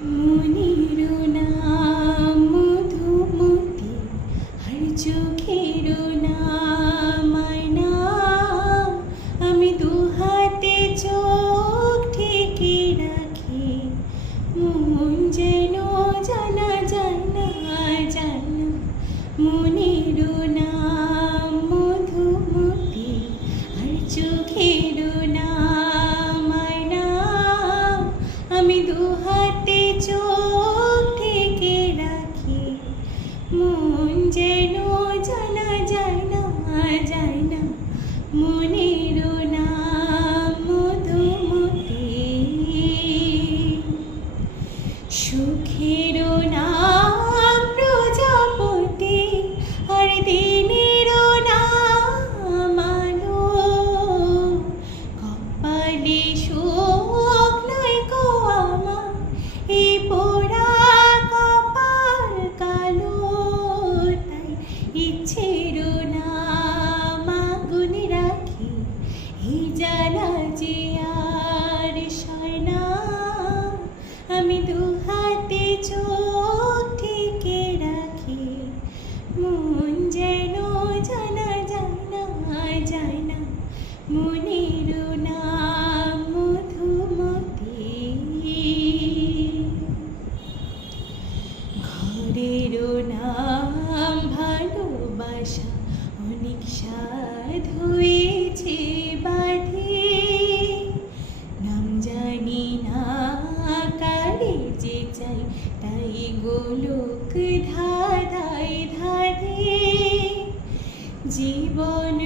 মনিরু নাম মধুমতি, আর চোখেরও নাম আয়না। আমি দুহাতে চোখ ঢেকে রাখি, মন যেন জানা যায় না, যায় না। মনিরু নাম মধুমতি, আর চোখেরও নাম আয়না। আমি দুহাতে চোখ ঢেকে রাখি, মন যেন জানা যায় না, যায় না। মনিরু নাম মধুমতি, সুখেরও নাম প্রজাপতি, আর দিনেরও নাম আলো। কপালে শোক নাই গো আমার, এই পোড়া কপাল কালো। তাই ইচ্ছেরও নাম আগুন রাখি, এই জ্বালা যে আর সয় না। আমি দুহাতে চোখ ঢেকে রাখি, মন যেন জানা যায় না, যায় না। মনিরু নাম মধুমতি, ঘরেরও নাম ভালোবাসা, অনেক স্বাদ হয়েছে বাঁধে। নাম জানি না কারে যে চাই, তাই গোলক ধাঁধায় ধাঁধে। জীবন